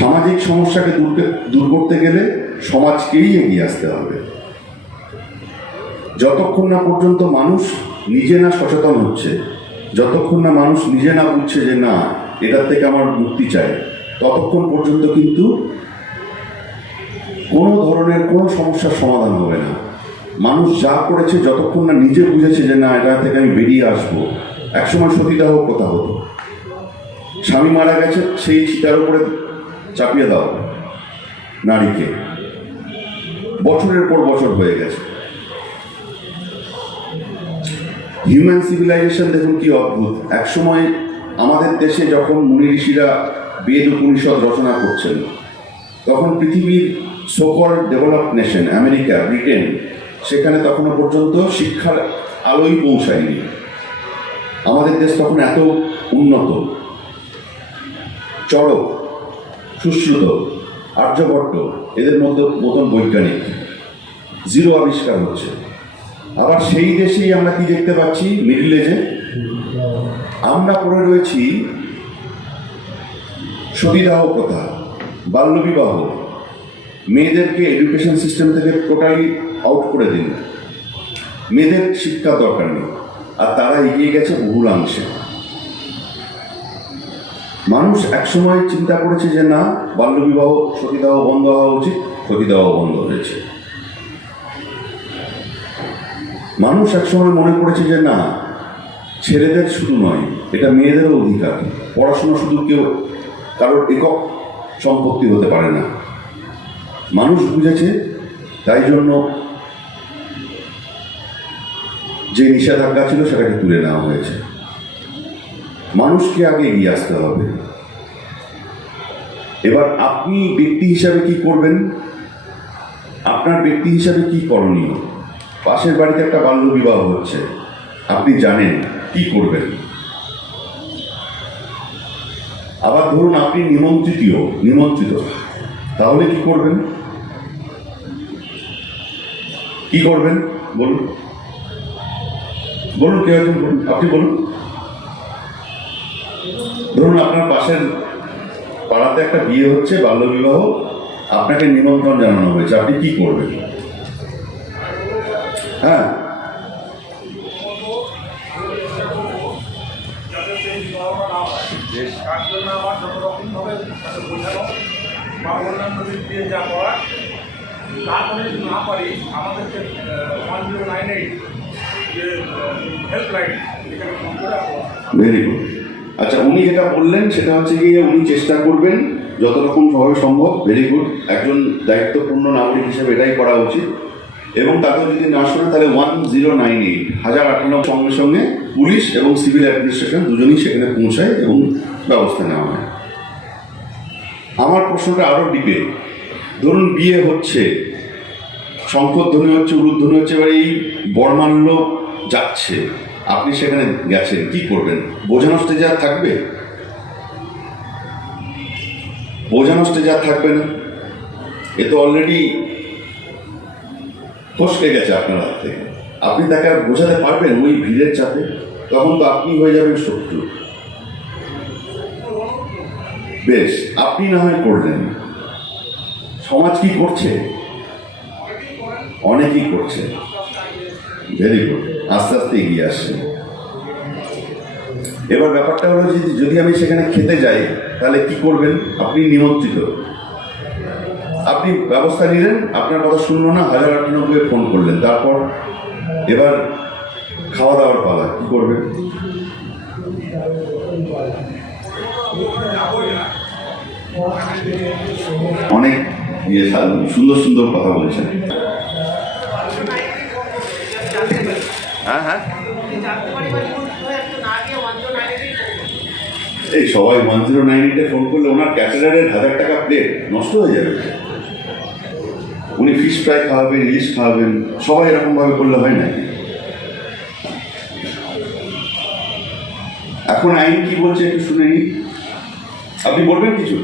সামাজিক সমস্যাকে দূর করতে গেলে সমাজকেই এগিয়ে আসতে হবে। যতক্ষণ না পর্যন্ত মানুষ নিজে না সচেতন হচ্ছে, যতক্ষণ না মানুষ নিজে না বুঝছে যে না এটার থেকে আমার মুক্তি চাই, ততক্ষণ পর্যন্ত কিন্তু কোনো ধরনের কোনো সমস্যার সমাধান হবে না। মানুষ যা করেছে, যতক্ষণ না নিজে বুঝেছে যে না এটা থেকে আমি বেরিয়ে আসবো। একসময় সতীদাহ কথা হতো, স্বামী মারা গেছে সেই চিতার উপরে চাপিয়ে দাও নারীকে, বছরের পর বছর হয়ে গেছে। হিউম্যান সিভিলাইজেশন দেখুন কি অদ্ভুত। একসময় আমাদের দেশে যখন মুনি ঋষিরা বেদ উপনিষদ রচনা করছেন, তখন পৃথিবীর সোকল ডেভেলপড নেশন আমেরিকা, ব্রিটেন, সেখানে তখনও পর্যন্ত শিক্ষার আলোই পৌঁছায়নি। আমাদের দেশ তখন এত উন্নত। চড়ক, সুশ্রুত, আর্যভট্ট এদের মতন বৈজ্ঞানিক, জিরো আবিষ্কার হচ্ছে। আবার সেই দেশেই আমরা কি দেখতে পাচ্ছি, মিডল এজে আমরা পড়ে রয়েছি সতীদাহ প্রথা, বাল্যবিবাহ, মেয়েদেরকে এডুকেশন সিস্টেম থেকে টোটালি আউট করে দিন, মেয়েদের শিক্ষা দরকার নেই, আর তারা এগিয়ে গেছে বহুলাংশে। মানুষ একসময় চিন্তা করেছে যে না বাল্যবিবাহ, সতীদাহ বন্ধ হওয়া উচিত, সতীদাহ বন্ধ হয়েছে। মানুষ একসময় মনে করেছে যে না ছেলেদের শুধু নয়, এটা মেয়েদেরও অধিকার, পড়াশোনা শুধু কেউ কারোর একক সম্পত্তি হতে পারে না। মানুষ বুঝেছে, তাই জন্য যে নিষেধাজ্ঞা ছিল সেটাকে তুলে নেওয়া হয়েছে। মানুষকে আগে এগিয়ে আসতে হবে। এবার আপনি ব্যক্তি হিসাবে কি করবেন, আপনার ব্যক্তি হিসাবে কি করণীয়? পাশের বাড়িতে একটা বাল্য বিবাহ হচ্ছে, আপনি জানেন কি করবেন। আবার ধরুন আপনি নিমন্ত্রিত, তাহলে কি করবেন? কি করবেন বলুন, বলুন কেউ একজন বলুন, আপনি বলুন। ধরুন আপনার পাশের পাড়াতে একটা বিয়ে হচ্ছে, বাল্যবিবাহ, আপনাকে নিমন্ত্রণ জানানো হয়েছে, আপনি কি করবেন? হ্যাঁ, ভেরি গুড। আচ্ছা, উনি যেটা বললেন সেটা হচ্ছে গিয়ে উনি চেষ্টা করবেন যত রকমভাবে সম্ভব। ভেরি গুড, একজন দায়িত্বপূর্ণ নাগরিক হিসেবে এটাই করা উচিত। এবং তাকে যদি না শোনে তাহলে 1098 1098 সঙ্গে সঙ্গে পুলিশ এবং সিভিল অ্যাডমিনিস্ট্রেশন দুজনেই সেখানে পৌঁছায় এবং ব্যবস্থা নেওয়া হয়। আমার প্রশ্নটা আরও ডিপে। ধরুন বিয়ে হচ্ছে, শঙ্করধ্বনি হচ্ছে, উলুধ্বনি হচ্ছে, এবার এই বরমাল্য যাচ্ছে, আপনি সেখানে গেছেন, কি করবেন? বোঝানো স্টেজ আর থাকবে? বোঝানো স্টেজ আর থাকবে না। এ তো অলরেডি ফসকে গেছে আপনার হাত থেকে। আপনি তাকে আর বোঝাতে পারবেন ওই ভিড়ের চাপে? তখন তো আপনি হয়ে যাবেন শত্রু। বেশ, আপনি না হয় করলেন, সমাজ কি করছে? অনেকেই করছে। ভেরি গুড, আস্তে আস্তে এগিয়ে আসছে। এবার ব্যাপারটা হলো যে যদি আমি সেখানে খেতে যাই তাহলে কি করবেন? আপনি নিমন্ত্রিত, আপনি ব্যবস্থা নিলেন, আপনার কথা শুনলো না, 1098 ফোন করলেন, তারপর এবার খাওয়া দাওয়ার পালা, কি করবেন? অনেক সুন্দর সুন্দর কথা বলেছেন। হ্যাঁ হ্যাঁ, এই সবাই 1098 ফোন করলে ওনার ক্যাটারারের 1000 টাকা প্লেট নষ্ট হয়ে যাবে। উনি ফিশ ফ্রাই খাওয়াবেন, ইলিশ খাওয়াবেন, সবাই এরকমভাবে করলে হয় না। এখন আইন কি বলছে একটু শুনে নিন। আপনি বলবেন কিছু?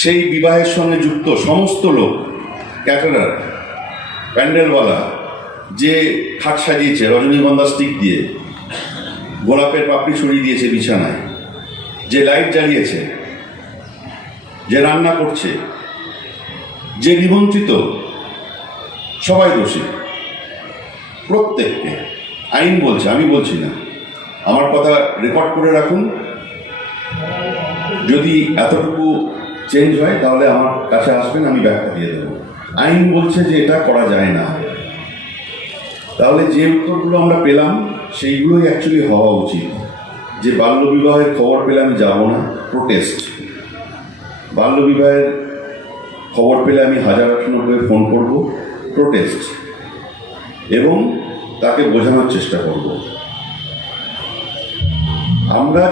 সেই বিবাহের সঙ্গে যুক্ত সমস্ত লোক, ক্যাটারার, প্যান্ডেলওয়ালা, যে খাট সাজিয়েছে রজনীগন্ধা স্টিক দিয়ে, গোলাপের পাপড়ি ছড়িয়ে দিয়েছে বিছানায়, যে লাইট জ্বালিয়েছে, যে রান্না করছে, যে নিমন্ত্রিত, সবাই দোষী। প্রত্যেককে আইন বলছে, আমি বলছি না। আমার কথা রেকর্ড করে রাখুন। যদি এতটুকু চেঞ্জ হয় তাহলে আমার কাছে আসবেন, আমি ব্যাখ্যা দিয়ে দেবো। আইন বলছে যে এটা করা যায় না। তাহলে যে উত্তরগুলো আমরা পেলাম সেইগুলোই অ্যাকচুয়ালি হওয়া উচিত। যে বাল্যবিবাহের খবর পেলে আমি যাব না, প্রোটেস্ট। বাল্যবিবাহের খবর পেলে আমি 1098 ফোন করব, প্রোটেস্ট, এবং তাকে বোঝানোর চেষ্টা করব। আমরা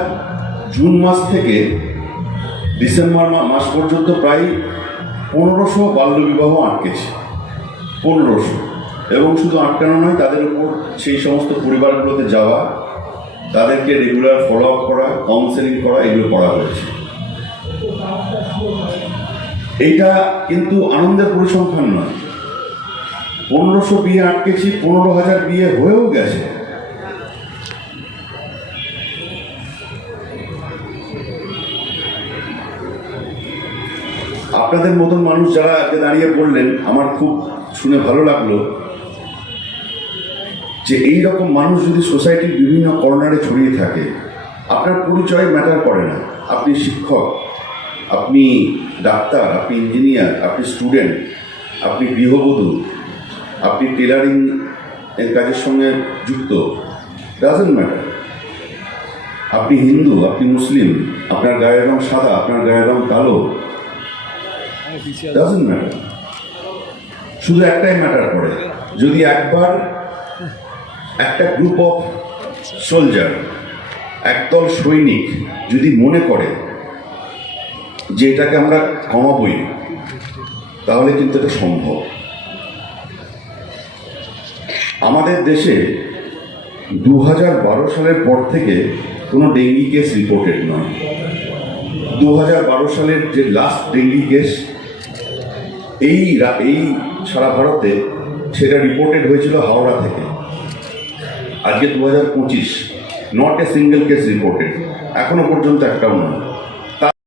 জুন মাস থেকে ডিসেম্বর মাস পর্যন্ত প্রায় 1500 বাল্যবিবাহ আটকেছি, 1500। এবং শুধু আটকানো নয়, তাদের উপর সেই সমস্ত পরিবারগুলোতে যাওয়া, তাদেরকে রেগুলার ফলো আপ করা, কাউন্সেলিং করা, এগুলো করা হয়েছে। এইটা কিন্তু আনন্দের পরিসংখ্যান নয়। 1500 বিয়ে আটকেছি, 15,000 বিয়ে হয়েও গেছে। আপনাদের মতন মানুষ যারা আজকে দাঁড়িয়ে বললেন, আমার খুব শুনে ভালো লাগলো যে এই রকম মানুষ যদি সোসাইটির বিভিন্ন কর্নারে ছড়িয়ে থাকে, আপনার পরিচয় ম্যাটার করে না। আপনি শিক্ষক, আপনি ডাক্তার, আপনি ইঞ্জিনিয়ার, আপনি স্টুডেন্ট, আপনি গৃহবধূ, আপনি টেলারিং এর কাজের সঙ্গে যুক্ত, ডাজেন্ট ম্যাটার। আপনি হিন্দু, আপনি মুসলিম, আপনার গায়ের রং সাদা, আপনার গায়ের রং কালো, ডাজেন্ট ম্যাটার। শুধু একটাই ম্যাটার করে, যদি একবার একটা গ্রুপ অফ সোলজার, একদল সৈনিক যদি মনে করে যে এটাকে আমরা কমাবই, তাহলে কিন্তু এটা সম্ভব। আমাদের দেশে 2012 সালের পর থেকে কোনো ডেঙ্গি কেস রিপোর্টেড নয়। 2012 সালের যে লাস্ট ডেঙ্গি কেস এই সারা ভারতে, সেটা রিপোর্টেড হয়েছিল হাওড়া থেকে। আজকে 2025, not a single case reported, এখনো পর্যন্ত একটাও নয়।